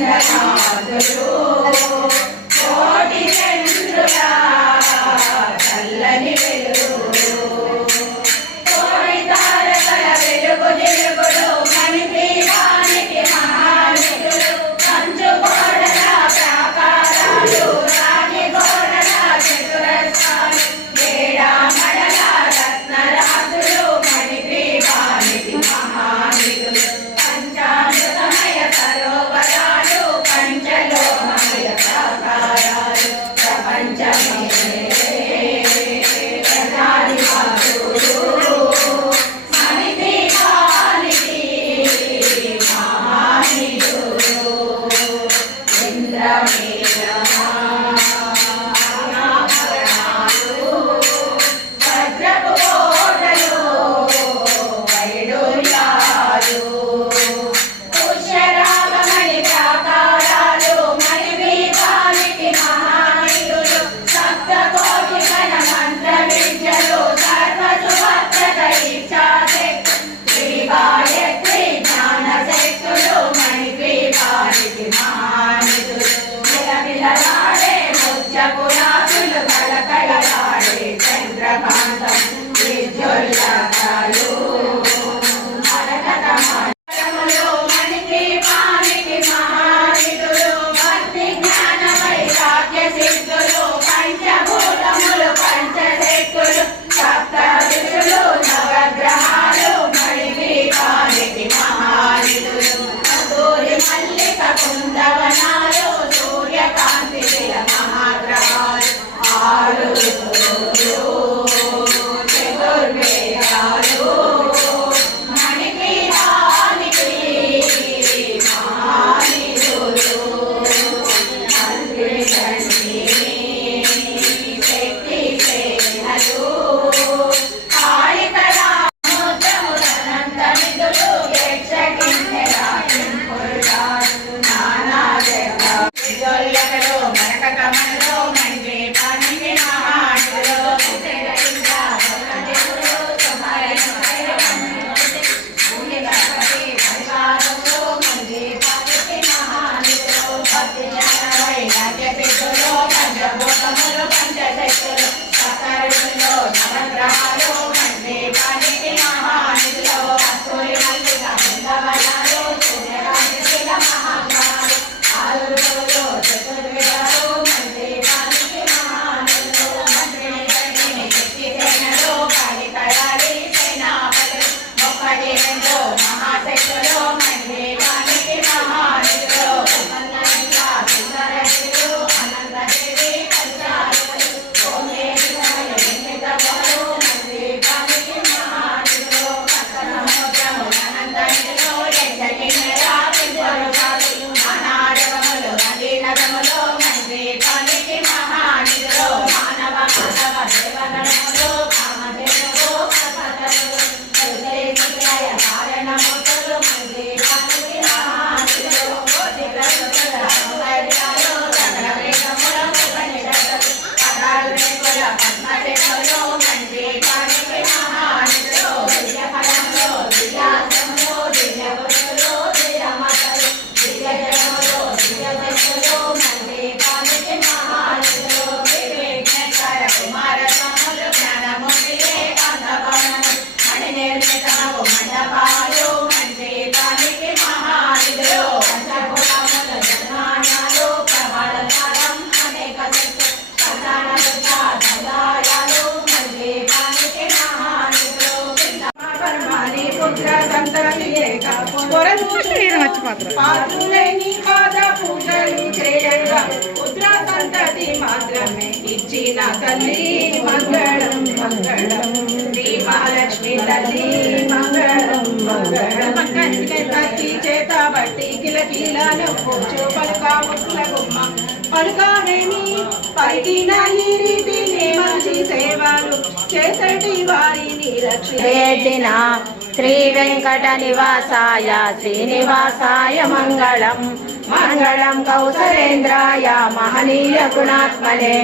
జగన్నాథుడు కోటి చంద్రుడా చల్లని వెలుగు కోటి తారకల వెలుగు నిలుగుడు కనిపించడానికి మహానికుడు కంచు గోడల ప్రాకారాలు రాగి గోడల చతురస్రాలు ఏడా మడల రత్నరాజులు కనిపించడానికి మహానికుడు Gracias. పుత్ర సంతతి మాత్రమే కిల కిలను పలుకా ముక్కుల గుమ్మ రీతి మంచి సేవలు చేతటి వారిని రక్షణ श्रीवेङ्कटनिवासाय श्रीनिवासाय मङ्गलम् मङ्गलम् कौसलेन्द्राय महनीयगुणात्मने